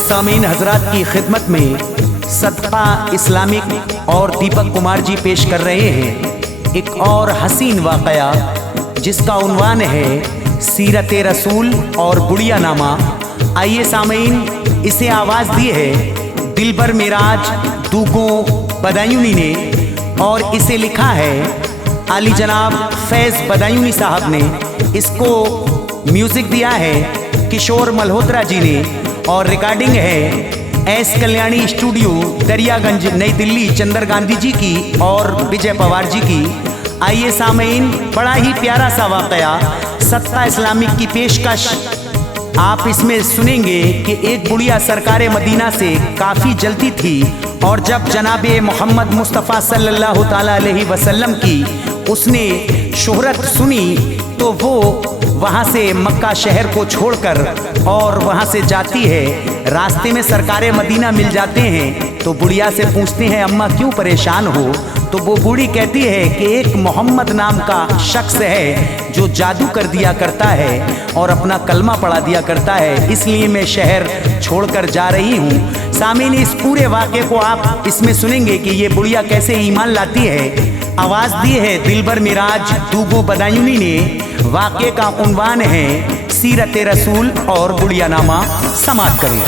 सामीन हजरात की खिदमत में सदका इस्लामिक और दीपक कुमार जी पेश कर रहे हैं एक और हसीन वाक़या जिसका उन्वान है सीरत रसूल और गुड़िया नामा। आइए सामीन, इसे आवाज़ दी है दिलबर मिराज दूगो बदायूनी ने और इसे लिखा है आली जनाब फैज़ बदायूनी साहब ने। इसको म्यूज़िक दिया है किशोर मल्होत्रा जी ने और रिकॉर्डिंग है एस कल्याणी स्टूडियो दरियागंज नई दिल्ली चंद्र गांधी जी की और विजय पवार जी की। आइए सामीन, बड़ा ही प्यारा सा वाक़या सत्ता इस्लामिक की पेशकश आप इसमें सुनेंगे कि एक बुढ़िया सरकारे मदीना से काफ़ी जलती थी और जब जनाबे मोहम्मद मुस्तफ़ा सल्लल्लाहु ताला अलैहि वसल्लम की उसने शोहरत सुनी तो वो वहाँ से मक्का शहर को छोड़कर और वहाँ से जाती है। रास्ते में सरकारे मदीना मिल जाते हैं तो बुढ़िया से पूछते हैं अम्मा क्यों परेशान हो, तो वो बूढ़ी कहती है कि एक मोहम्मद नाम का शख्स है जो जादू कर दिया करता है और अपना कलमा पढ़ा दिया करता है, इसलिए मैं शहर छोड़कर जा रही हूँ। सामीन, इस पूरे वाक़े को आप इसमें सुनेंगे कि ये बुढ़िया कैसे ईमान लाती है। आवाज़ दी है दिलबर मिराज दूगो बदायूनी ने। वाक़े का उन्वान है सीरत रसूल और गुड़िया नामा। समाप्त करें।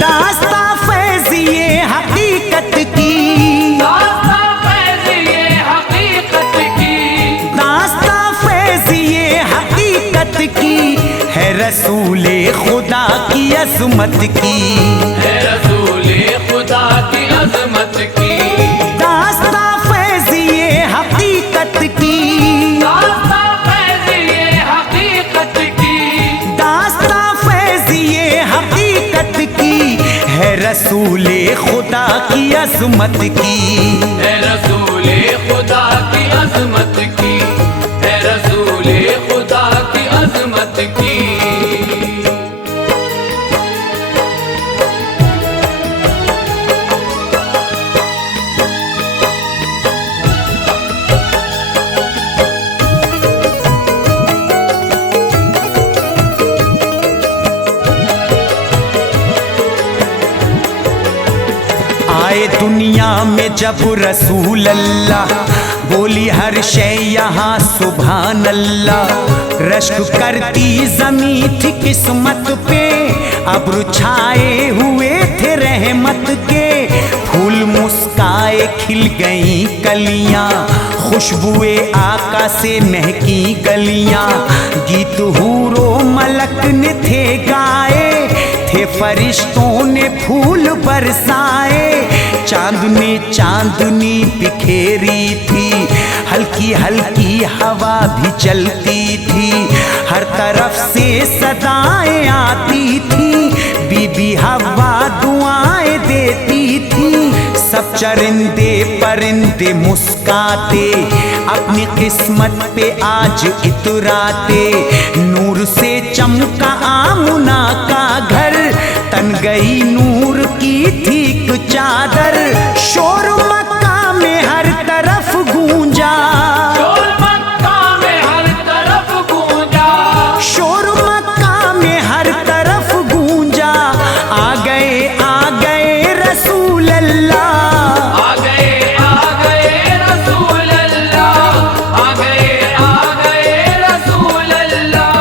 दास्ता फैज़िए हकीकत की, दास्ता फैज़िए हकीकत की, दास्ता फैज़िए हकीकत की है रसूले खुदा की अज़मत की, है रसूले खुदा की अज़मत की। दास्ता फैज़िए हकीकत की, दास्ता फैज़िए हकीकत की, दास्ता फैज़िए हकीकत की है रसूले खुदा की अज़मत की, है रसूले खुदा की अज़मत की, है रसूले खुदा की अज़मत की। आए दुनिया में जब रसूल अल्लाह बोली हर शे यहाँ सुभान अल्लाह। रश्क करती ज़मीं थी किस्मत पे अब्र छाए हुए थे रहमत के, फूल मुस्काए खिल गई कलियाँ खुशबुए आका से महकी गलियाँ। गीत हूरो मलक ने थे गाए थे फरिश्तों ने फूल बरसाए, चांद ने चांदनी बिखेरी थी हल्की हल्की हवा भी चलती थी, हर तरफ से सदाएं आती थी बीबी हवा दुआएं देती थी। सब चरिंदे परिंदे मुस्काते अपनी किस्मत पे आज इतराते, नूर से चमका आमुना का घर तन गई नूर की थी एक चादर। शोर मक्का में हर तरफ गूंजा, शोर मक्का में हर तरफ गूंजा, शोर मक्का में हर तरफ गूंजा। आ गए रसूल अल्लाह, आ गए रसूल अल्लाह, आ गए रसूल अल्लाह।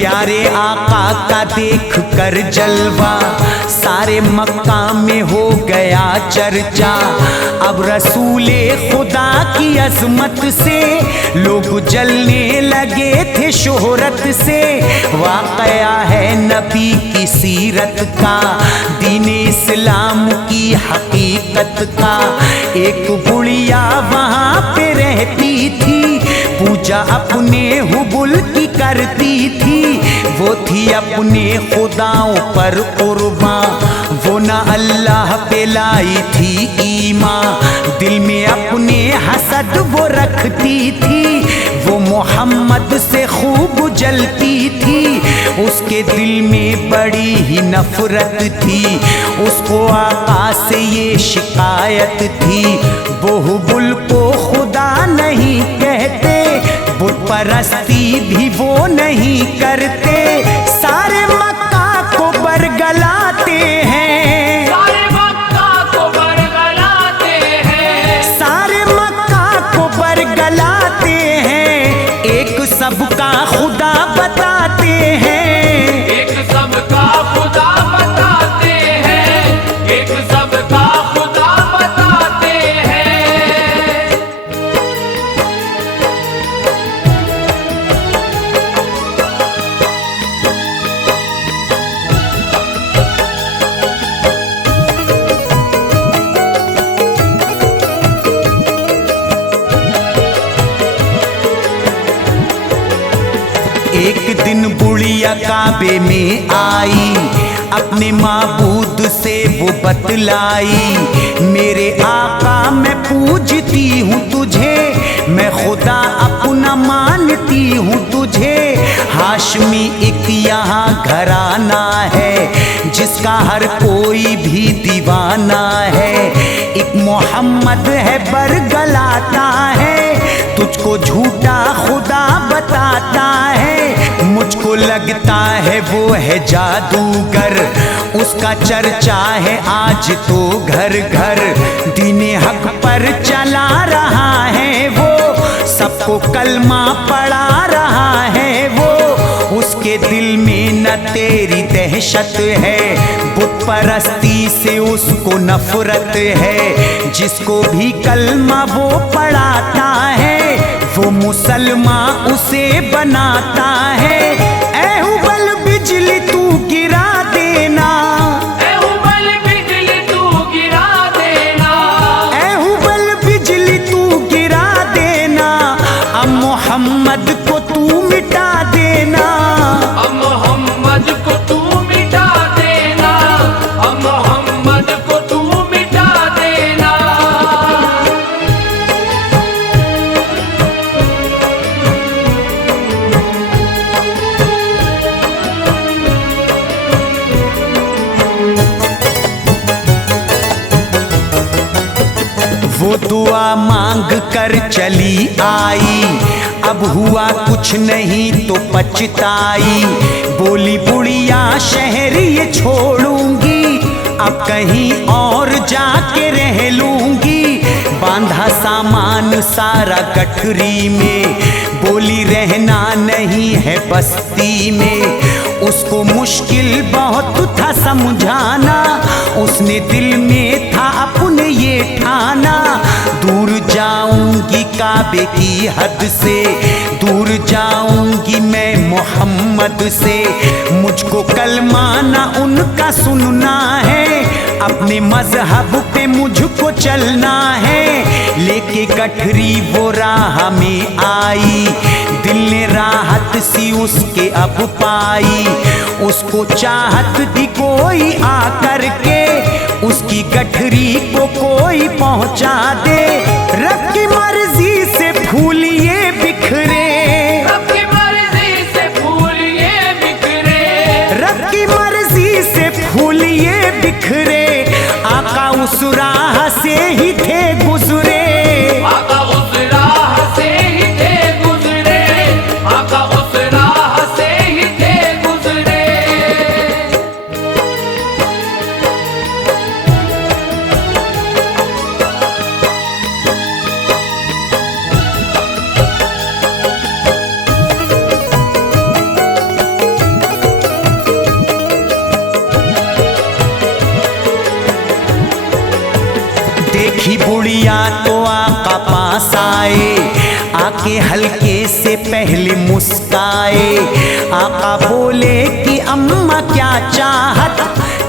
प्यारे आका का देख कर जलवा सारे मक्का में हो गया चर्चा। अब रसूले खुदा की अज़मत से लोग जलने लगे थे शोहरत से। वाक़या है नबी की सीरत का, दीन इस्लाम की हकीकत का। एक बुढ़िया वहाँ पे रहती थी, पूजा अपने हुबुल की करती थी, वो थी अपने खुदाओं पर कुर्बान, वो ना अल्लाह पे लाई थी ईमान, दिल में अपने हसद वो रखती थी, वो मोहम्मद से खूब जलती थी। उसके दिल में बड़ी ही नफरत थी, उसको आका से ये शिकायत थी। वो हुबुल को खुदा नहीं कहते, बुत परस्ती भी वो नहीं करते। सारे मक्का को बरगलाते हैं, सारे मक्का को बरगलाते हैं, सारे मक्का को बरगलाते हैं। एक सबका खुदा बताते हैं, एक सबका खुदा बताते हैं, एक सबका खुदा बताते हैं। एक दिन बुढ़िया काबे में आई, अपने माबूद से वो बतलाई। मेरे आका मैं पूजती हूँ तुझे, मैं खुदा अपना मानती हूँ तुझे। हाशमी एक यहाँ घराना है, जिसका हर कोई भी दीवाना है। एक मोहम्मद है बरगलाता है, तुझको झूठा खुदा बताता है। मुझको लगता है वो है जादूगर, उसका चर्चा है आज तो घर घर। दीने हक पर चला रहा है वो, सबको कलमा पढ़ा रहा है वो। उसके दिल में न तेरी दहशत है, बुत परस्ती से उसको नफरत है। जिसको भी कलमा वो पढ़ाता है, वो मुसलमान उसे बनाता है। ऐ हुबल बिजली तू गिरा देना, ऐ हुबल बिजली तू गिरा देना, ऐ हुबल बिजली तू गिरा देना। अब मोहम्मद को तू मिटा देना, अब मोहम्मद को तू मिटा देना, अब मोहम्मद को तू मिटा देना। वो दुआ मांग कर चली आई, अब हुआ कुछ नहीं तो पछताई। बोली बुढ़िया शहर ये छोड़ूंगी, अब कहीं और जाके रह लूंगी। बांधा सामान सारा गठरी में, बोली रहना नहीं है बस्ती में। उसको मुश्किल बहुत था समझाना, उसने दिल में था अपने ये ठाना। दूर जाऊंगी काबे की हद से, दूर जाऊंगी मैं मोहम्मद से। मुझको कलमा ना उनका सुनना है, अपने मजहब पे मुझको चलना है। लेके गठरी वो राह में आई, दिल ने राहत सी उसके अब पाई। उसको चाहत थी कोई आकर के, उसकी गठरी को कोई पहुंचा दे। रब की मर्जी से फूल ये बिखरे, रब की मर्जी से फूल ये बिखरे, रब की मर्जी से फूल ये बिखरे। आका उस राह से ही थे गुजरे, आका उस राह से ही थे गुजरे, आका उस राह से ही थे गुजरे। देखी बुढ़िया तो आका पास आए, आके हल्के से पहले मुस्काए। आका बोले कि अम्मा क्या चाहत,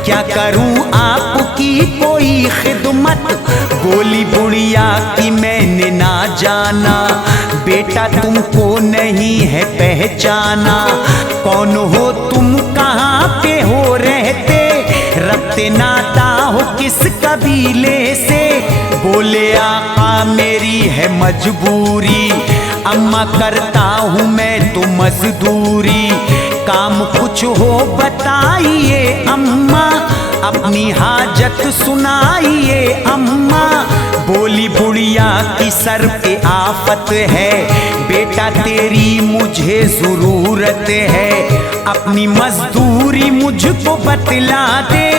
क्या करूं आपकी कोई खिदमत। बोली बुढ़िया कि मैंने ना जाना, बेटा तुमको नहीं है पहचाना। कौन हो तुम, कहाँ पे हो रहते, रखते नाता हो किस कबीले से। बोली बोले आका मेरी है मजबूरी, अम्मा करता हूँ मैं तो मजदूरी, काम कुछ हो बताइए अम्मा, अपनी हाजत सुनाइए अम्मा। बोली बुढ़िया की सर पे आफत है, बेटा तेरी मुझे जरूरत है, अपनी मजदूरी मुझको बतला दे,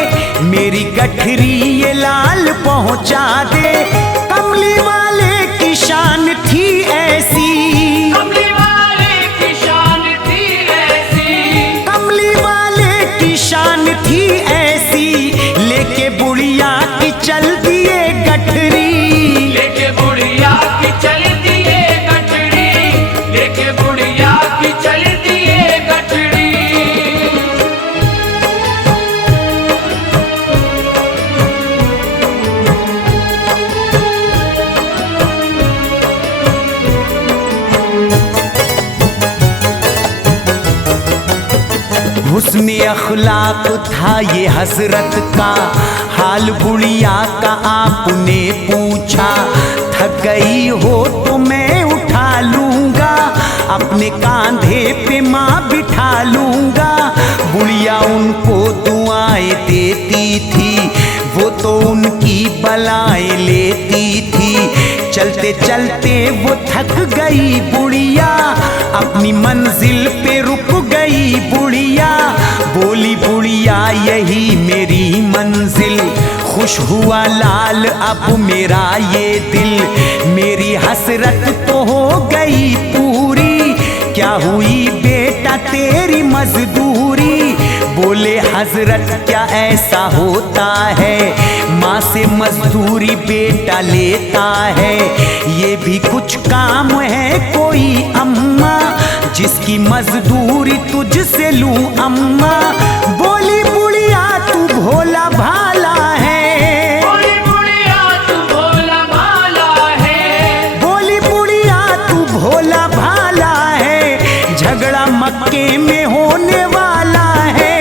मेरी गठरी ये लाल पहुंचा दे। कमली वाले की शान थी ऐसी, कमली वाले की शान थी ऐसी, कमली वाले की शान थी ऐसी, लेके बुढ़िया की चल दिए गठरी, लेके बुढ़िया की चल दिए गठरी, लेके बुढ़िया की चल दिए गठरी। हुस्न अखलाक था ये हजरत का, हाल बुढ़िया का आपने पूछा, थक गई हो तो मैं उठा लूंगा, अपने कांधे पे माँ बिठा लूंगा। बुढ़िया उनको दुआएं देती थी, वो तो उनकी बलाएं लेती थी, चलते चलते वो थक गई बुढ़िया, अपनी मंजिल पे रुक गई बुढ़िया। बोली बुढ़िया यही मेरी मंजिल, खुश हुआ लाल अब मेरा ये दिल, मेरी हसरत तो हो गई पूरी, क्या हुई बेटा तेरी मजदूरी। बोले हजरत क्या ऐसा होता है, माँ से मजदूरी बेटा लेता है, ये भी कुछ काम है कोई अम्मा, जिसकी मजदूरी तुझसे लूं अम्मा। बोली बुढ़िया तू भोला भाला है, बोली बुढ़िया तू भोला भाला है, बोली बुढ़िया तू भोला भाला है, झगड़ा मक्के में होने वाला है,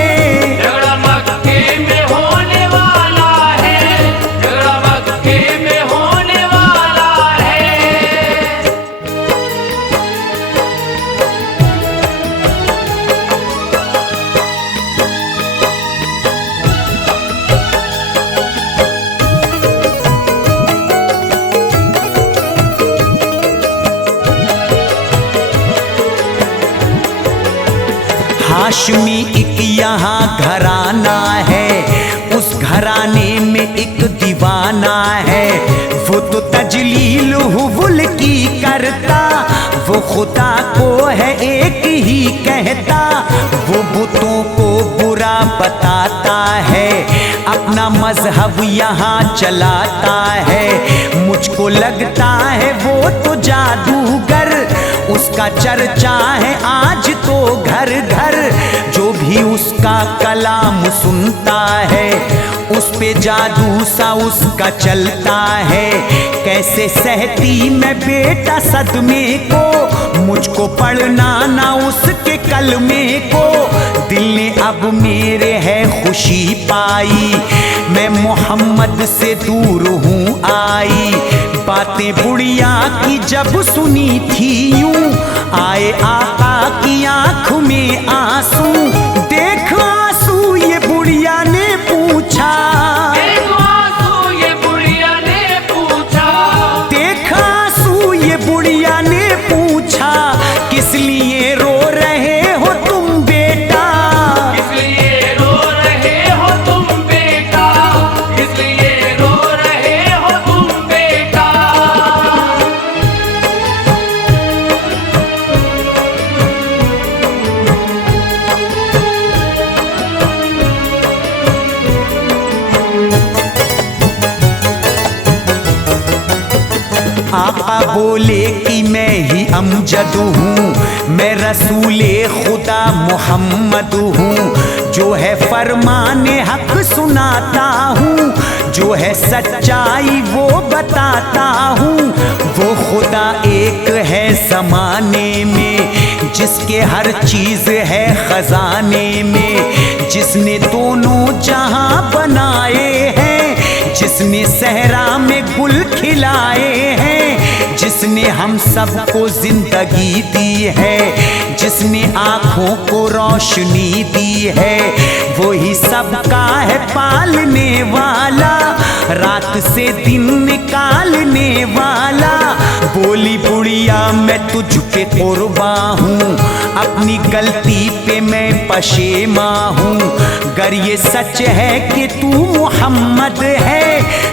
झगड़ा मक्के में होने वाला है, झगड़ा मक्के में होने वाला है। हाशमी एक यहाँ घराना है, उस घराने में एक दीवाना है, वो तो तजलील हुवुल की करता, वो खुदा को है एक ही कहता, वो बुतों को बुरा बताता है, अपना मजहब यहाँ चलाता है, मुझको लगता है वो तो जादूगर, उसका चर्चा है आज तो घर घर, जो भी उसका कलाम सुनता है उस पे जादू सा उसका चलता है। कैसे सहती मैं बेटा सदमे को, मुझको पढ़ना ना उसके कलमे को, दिल ने अब मेरे है खुशी पाई, मैं मोहम्मद से दूर हूँ आई। बातें बुढ़िया की जब सुनी थी यूं, आए आका की आंख में आंसू, देख आंसू ये बुढ़िया ने पूछा, एक आंसू ये बुढ़िया ने पूछा, देख आंसू ये बुढ़िया ने पूछा, किस लिए रो रहे हो तुम बेटा, इसलिए रो रहे हो तुम बेटा, इसलिए रो रहे हो तुम बेटा। आका बोले कि मैं ही अमजद हूँ, मैं रसूले खुदा मोहम्मद हूँ, जो है फरमाने हक सुनाता हूँ, जो है सच्चाई वो बताता हूँ। वो खुदा एक है ज़माने में, जिसके हर चीज़ है खजाने में, जिसने दोनों जहां बनाए हैं, जिसने सहरा में गुल खिलाए हैं, जिसने हम सबको जिंदगी दी है, जिसने आँखों को रोशनी दी है, वही सबका है पालने वाला, रात से दिन निकालने वाला। बोली बुढ़िया मैं तुझ पे कुर्बा हूँ, अपनी गलती पे मैं पशेमा हूँ। गर ये सच है कि तू मोहम्मद है,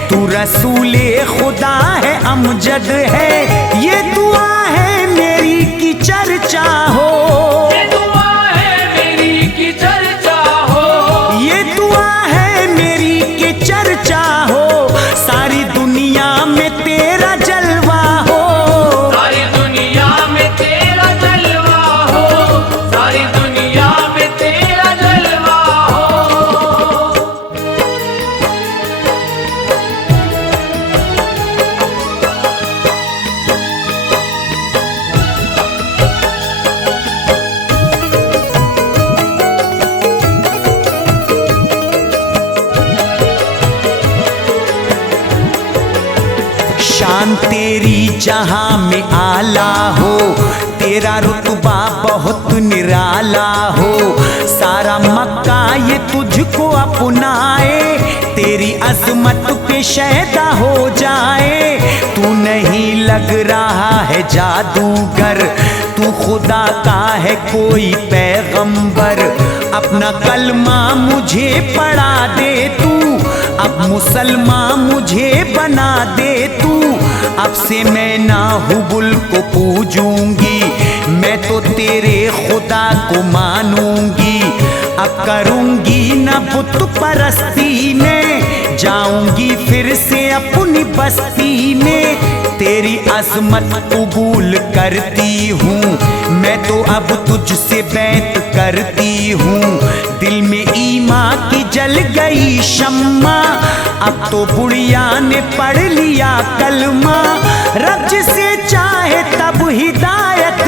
तू रसूले खुदा है, अमजद है, ये दुआ है मेरी की चर्चा हो, ये दुआ है मेरी की चर्चा हो, ये दुआ है मेरी की चर्चा हो। सारी दुनिया में तेरा जलवा हो, सारी दुनिया में तेरा जलवा हो, सारी दुनिया में तेरा जलवा हो। शान तेरी जहां में आला हो, तेरा रुतबा बहुत निराला हो। सारा मक्का ये तुझको अपनाए, तेरी अजमत पे शैदा हो जाए। तू नहीं लग रहा है जादूगर, तू खुदा का है कोई पैगंबर। अपना कलमा मुझे पढ़ा दे तू, अब मुसलमान मुझे बना दे तू। अब से मैं ना हुबुल को पूजूंगी, मैं तो तेरे खुदा को मानूंगी। अब करूंगी न बुत परस्ती में, जाऊंगी फिर से अपनी बस्ती में। तेरी अजमत कबूल करती हूँ, मैं तो अब तुझसे बैत करती हूँ। दिल में ईमान की जल गई शम्मा, अब तो बुढ़िया ने पढ़ लिया कलमा। रब जिसे चाहे तब हिदायत